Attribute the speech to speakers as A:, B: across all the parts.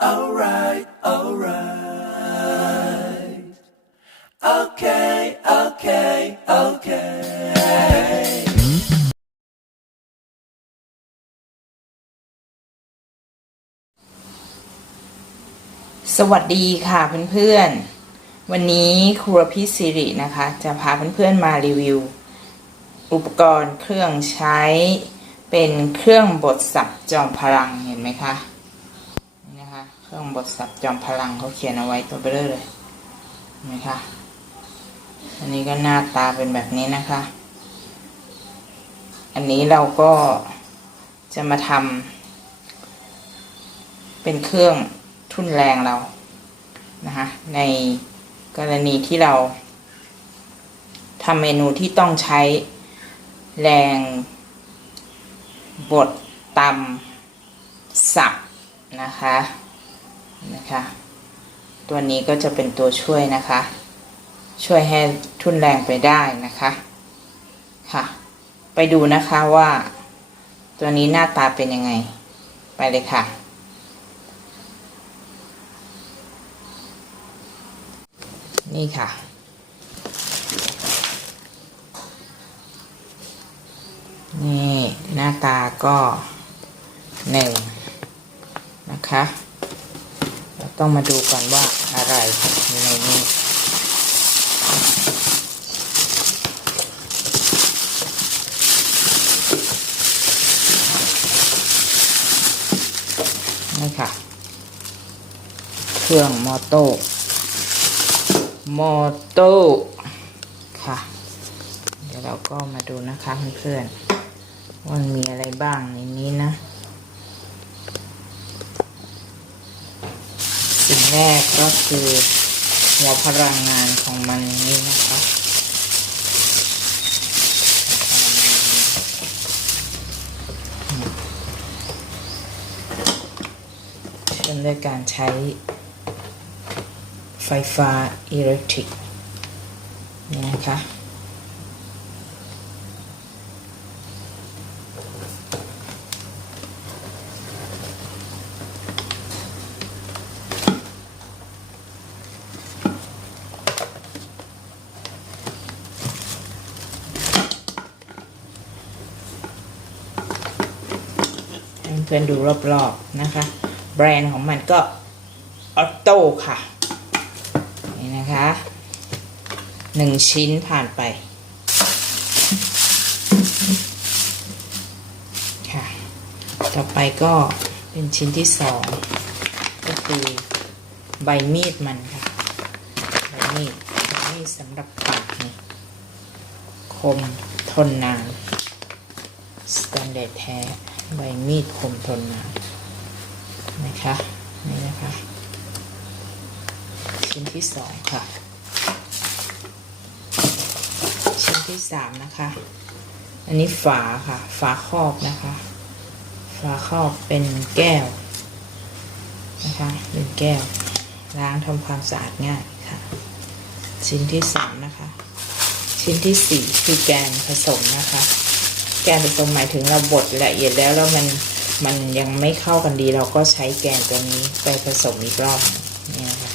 A: right, alright, alright. Okay, okay, okay.
B: สวัสดีค่ะเพื่อนๆ วันนี้ครัวพี่สิรินะคะ จะพาเพื่อนๆมารีวิว อุปกรณ์เครื่องใช้เป็นเครื่องบดสับจอมพลังเห็นไหมคะ เครื่องบดสับจอมพลังเขาเขียนเอาไว้ตัวเบลอเลยนไหมคะ อันนี้ก็หน้าตาเป็นแบบนี้นะคะ อันนี้เราก็จะมาทำเป็นเครื่องทุ่นแรงเรานะคะในกรณีที่เราทำเมนูที่ต้องใช้แรงบดตำสับนะคะ นะคะ ตัวนี้ก็จะเป็นตัวช่วยนะคะ ช่วยให้ทุ่นแรงไปได้นะคะค่ะ ไปดูนะคะว่า ตัวนี้หน้าตาเป็นยังไง ไปเลยค่ะ นี่ค่ะนี่หน้าตาก็หนึ่งนะคะ เรา ต้องมาดูก่อนว่าอะไรในนี้นี่ค่ะ เครื่องมอโต้มอโต้ค่ะ เดี๋ยวเราก็มาดูนะคะเพื่อนๆว่ามีอะไรบ้างในนี้นะ สิ่งแรกก็คือหัวพลังงานของมันนี้นะคะเชื่อมด้วยการใช้ไฟฟ้าอิเล็กทริกนี่นะคะ พื่อนๆดูรอบๆนะคะ แบรนด์ของมันก็ออโต้ค่ะ นี่นะคะหนึ่งชิ้นผ่านไปค่ะต่อไปก็เป็นชิ้นที่สองก็คือใบมีดมันค่ะใบมีดใบมีดสำหรับปาดนี่คมทนนานสแตนเลสแท้ ใบมีดคมทนนานนะคะนี่นะคะชิ้นที่สองค่ะ ชิ้นที่สามนะคะ อันนี้ฝาค่ะ ฝาครอบนะคะ ฝาครอบเป็นแก้วนะคะเป็นแก้ว ล้างทำความสะอาดง่ายค่ะ ชิ้นที่สามนะคะ ชิ้นที่สี่คือแกนผสมนะคะ แกนผสมหมายถึงเราบดละเอียดแล้วแล้วมันมันยังไม่เข้ากันดี เราก็ใช้แกนตัวนี้ไปผสมอีกรอบนี่นะคะ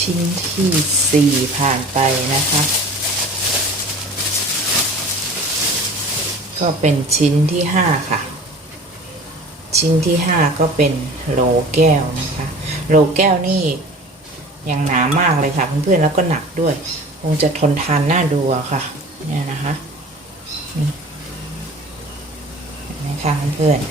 B: ชิ้นที่สี่ผ่านไปนะคะ ก็เป็นชิ้นที่ห้าค่ะ ชิ้นที่ห้าก็เป็นโหลแก้วนะคะโหลแก้วนี่ ยังหนามากเลยค่ะเพื่อนๆแล้วก็หนักด้วย คงจะทนทานน่าดูค่ะ เนี่ยนะคะนี่เห็นไหมคะเพื่อนๆ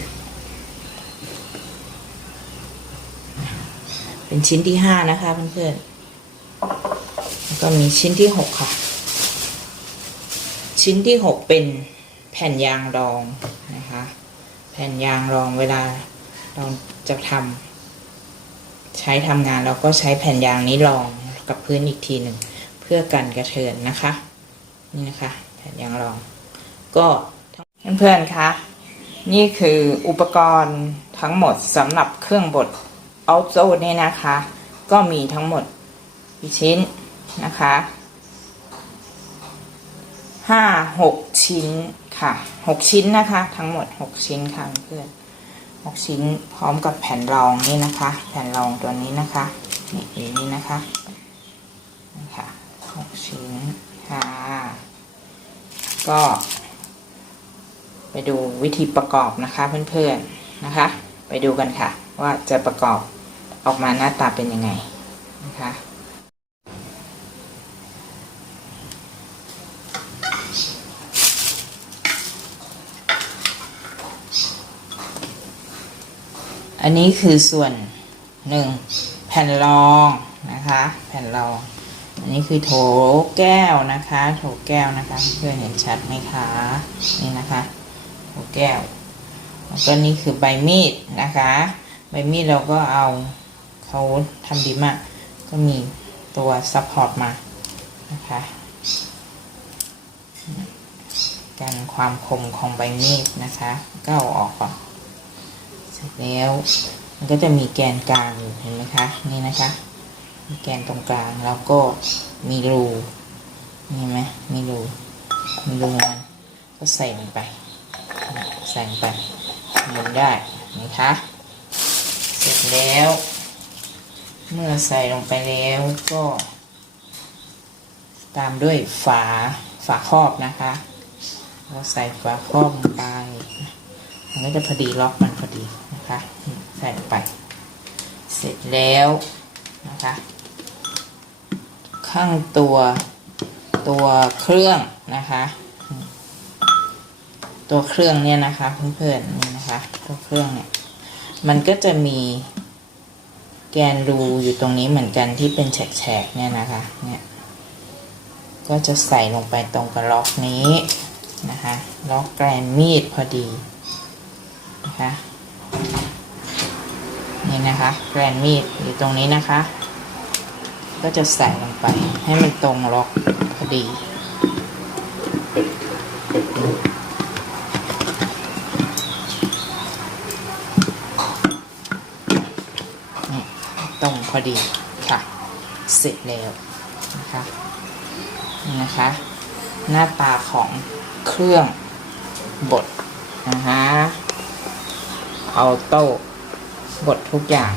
B: เป็นชิ้นที่ห้านะคะเพื่อนๆแล้วก็มีชิ้นที่หกค่ะ ชิ้นที่หกเป็นแผ่นยางรองนะคะ แผ่นยางรองเวลาเราจะทำ ใช้ทำงานเราก็ใช้แผ่นยางนี้รองกับพื้นอีกทีหนึ่งเพื่อกันกระเทือนนะคะ นี่นะคะ แผ่นยางรอง ก็เพื่อนๆคะนี่คืออุปกรณ์ทั้งหมดสำหรับเครื่องบดออโต้นี่นะคะ ก็มีทั้งหมดกี่ชิ้นนะคะห้าหกชิ้นค่ะหกชิ้นนะคะ ทั้งหมดหกชิ้นค่ะเพื่อน หกชิ้นพร้อมกับแผ่นรองนี่นะคะ แผ่นรองตัวนี้นะคะนี่อยู่นี่นะคะนี่ค่ะหกชิ้นค่ะก็ ไปดูวิธีประกอบนะคะเพื่อนๆนะคะ ไปดูกันค่ะ ว่าจะประกอบออกมาหน้าตาเป็นยังไงนะคะ อันนี้คือส่วนหนึ่งแผ่นรองนะคะ แผ่นรอง อันนี้คือโถแก้วนะคะ โถแก้วนะคะเพื่อนเห็นชัดไหมคะนี่นะคะโถแก้วแล้วก็นี่คือใบมีดนะคะ ใบมีดเราก็เอาเขาทำดีมาก ก็มีตัวซัพพอร์ตมานะคะกันความคมของใบมีดนะคะ ก็เอาออกก่อน เสร็จแล้ว มันก็จะมีแกนกลางอยู่เห็นไหมคะ นี่นะคะ มีแกนตรงกลางแล้วก็มีรูนี่เห็นไหมมีรูมีรูมันก็ใส่ลงไป ใส่ลงไปหมุนได้นะคะเสร็จแล้ว เมื่อใส่ลงไปแล้วก็ ตามด้วยฝาฝาครอบนะคะเราใส่ฝาครอบลงไปมันก็จะพอดีล็อกมันพอดี นะคะใส่ลงไป เสร็จแล้วนะคะข้างตัวตัวเครื่องนะคะ ตัวเครื่องเนี่ยนะคะเพื่อนๆนี่นะคะ ตัวเครื่องเนี่ยมันก็จะมีแกนรูอยู่ตรงนี้เหมือนกันที่เป็นแฉกๆเนี่ยนะคะเนี่ยก็จะใส่ลงไปตรงกับล็อกนี้นะคะล็อกแกรนมีดพอดีนะคะ นี่นะคะแกรนมีดอยู่ตรงนี้นะคะ ก็จะใส่ลงไป ให้มันตรงล็อกพอดี ตรงพอดีค่ะ เสร็จแล้วนะคะนี่นะคะ หน้าตาของเครื่องบดนะคะ เอาโต้บดทุกอย่าง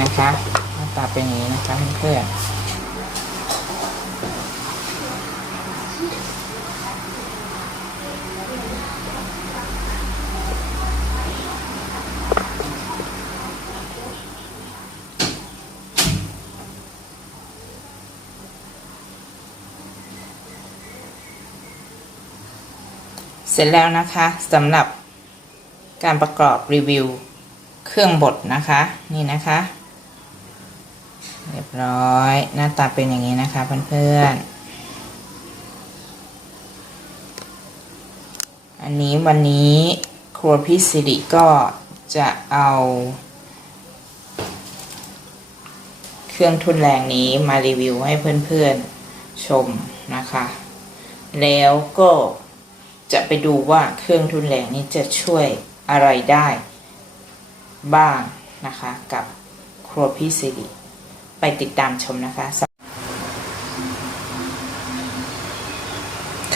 B: นะคะหน้าตาเป็นอย่างนี้นะคะเพื่อนเสร็จแล้วนะคะสำหรับ การประกอบรีวิวเครื่องบดนะคะ นี่นะคะ เรียบร้อยหน้าตาเป็นอย่างนี้นะคะเพื่อนๆ อันนี้วันนี้ครัวพิสิริก็จะเอาเครื่องทุนแรงนี้มารีวิวให้เพื่อนๆชมนะคะ แล้วก็จะไปดูว่าเครื่องทุนแรงนี้จะช่วย อะไรได้บ้างนะคะกับครัวพี่สิริไปติดตามชมนะคะ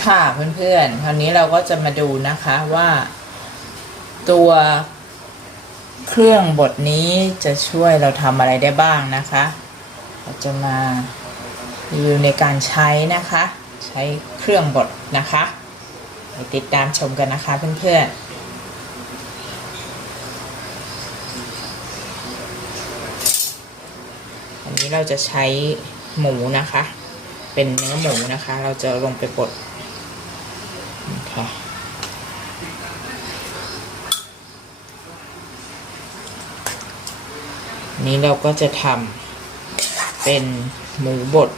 B: ค่ะเพื่อนๆ คราวนี้เราก็จะมาดูนะคะว่า ตัวเครื่องบดนี้จะช่วยเราทำอะไรได้บ้างนะคะ เราจะมารีวิวในการใช้นะคะ ใช้เครื่องบดนะคะ ไปติดตามชมกันนะคะเพื่อนๆ นี้เราจะใช้หมูนะคะ เป็นเนื้อหมูนะคะ เราจะลงไปบดค่ะนี้เราก็จะทำเป็นหมูบด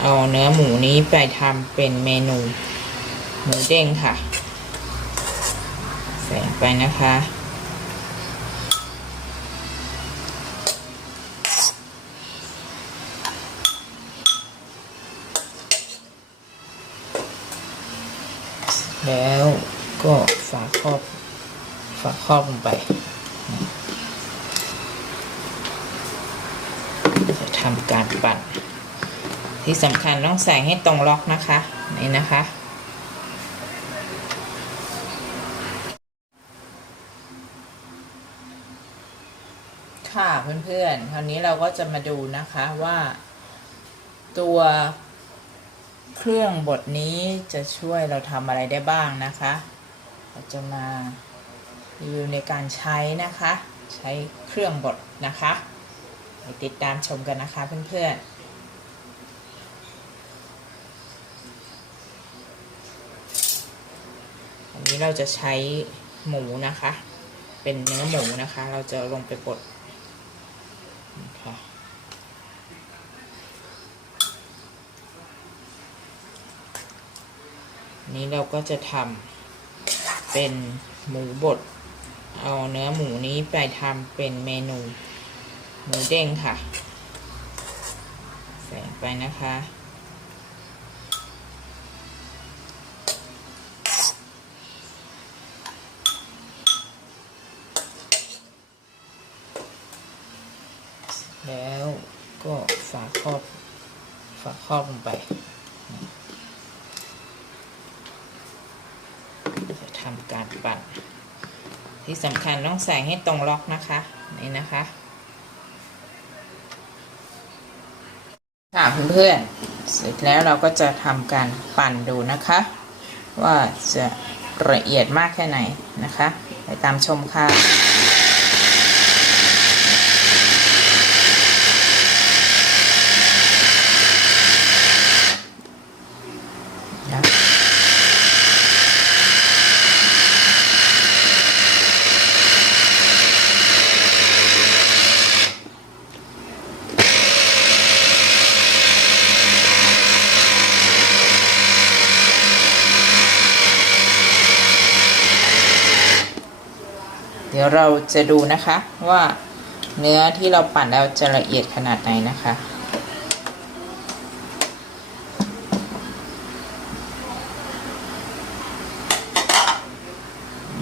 B: เอาเนื้อหมูนี้ไปทำเป็นเมนู หมูเด้งค่ะ ใส่ไปนะคะ แล้วก็ฝาครอบฝาครอบลงไปจะทำการปั่น ที่สำคัญต้องใส่ให้ตรงล็อกนะคะ นี่นะคะ ค่ะเพื่อนๆ คราวนี้เราก็จะมาดูนะคะว่าตัว เครื่องบดนี้จะช่วยเราทำอะไรได้บ้างนะคะ เราจะมารีวิวในการใช้นะคะ ใช้เครื่องบดนะคะไปติดตามชมกันนะคะเพื่อนๆอันนี้เราจะใช้หมูนะคะ เป็นเนื้อหมูนะคะ เราจะลงไปบดค่ะอั นี้เราก็จะทำเป็นหมูบด เอาเนื้อหมูนี้ไปทำเป็นเมนู หมูเด้งค่ะ ใส่ไปนะคะแล้วก็ฝาครอบฝาครอบลงไป จะทำการปั่น ที่สำคัญต้องใส่ให้ตรงล็อกนะคะ นี่นะคะค่ะเพื่อนๆเสร็จแล้วเราก็จะทำการปั่นดูนะคะ ว่าจะละเอียดมากแค่ไหนนะคะ ไปตามชมค่ะ ดี๋ยวเราจะดูนะคะว่าเนื้อที่เราปั่นแล้วจะละเอียดขนาดไหนนะคะ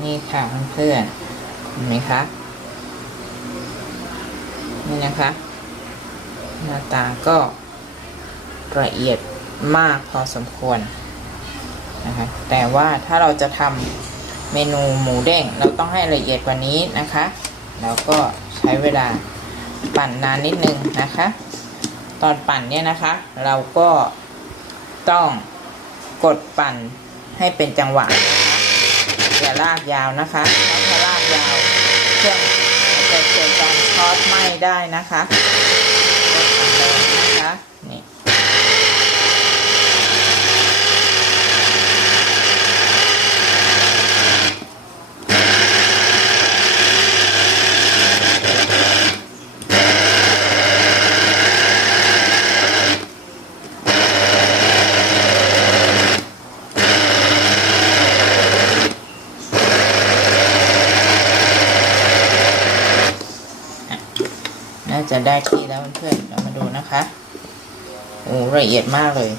B: นี่ค่ะเพื่อนๆเห็นไหมคะนี่นะคะ หน้าตาก็ละเอียดมากพอสมควรนะคะแต่ว่าถ้าเราจะทำ เมนูหมูเด้งเราต้องให้ละเอียดกว่านี้นะคะแล้วก็ใช้เวลาปั่นนานนิดนึงนะคะ ตอนปั่นเนี่ยนะคะ เราก็ต้องกดปั่นให้เป็นจังหวะนะคะอย่าลากยาวนะคะเพราะถ้าลากยาวเครื่องจะเกิดการช็อตไหม้ได้นะคะก็ทำเลยนะคะ ได้ที่แล้วเพื่อนเรามาดูนะคะโอ้ละเอียดมากเลย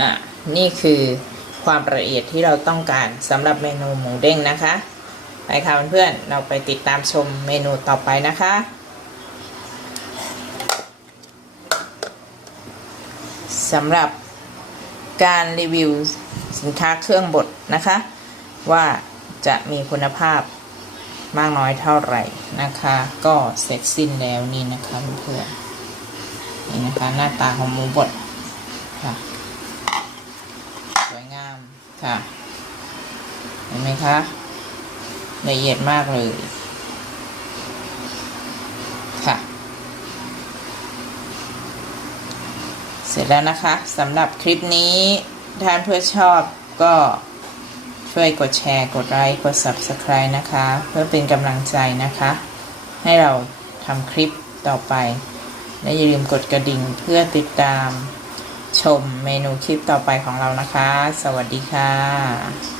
B: อะ นี่คือความละเอียดที่เราต้องการสำหรับเมนูหมูเด้งนะคะ ไปค่ะเพื่อนๆเราไปติดตามชมเมนูต่อไปนะคะ สำหรับการรีวิวสินค้าเครื่องบดนะคะ ว่าจะมีคุณภาพ มากน้อยเท่าไหร่นะคะ ก็เสร็จสิ้นแล้วนี่นะคะเพื่อนๆนี่นะคะหน้าตาของหมูบดค่ะสวยงามค่ะ เห็นไหมคะละเอียดมากเลยค่ะ เสร็จแล้วนะคะสำหรับคลิปนี้ท่านเพื่อชอบก็ ช่วยกดแชร์ กดไลค์ กด Subscribe นะคะ เพื่อเป็นกำลังใจนะคะ ให้เราทำคลิปต่อไป และอย่าลืมกดกระดิ่งเพื่อติดตามชมเมนูคลิปต่อไปของเรานะคะ สวัสดีค่ะ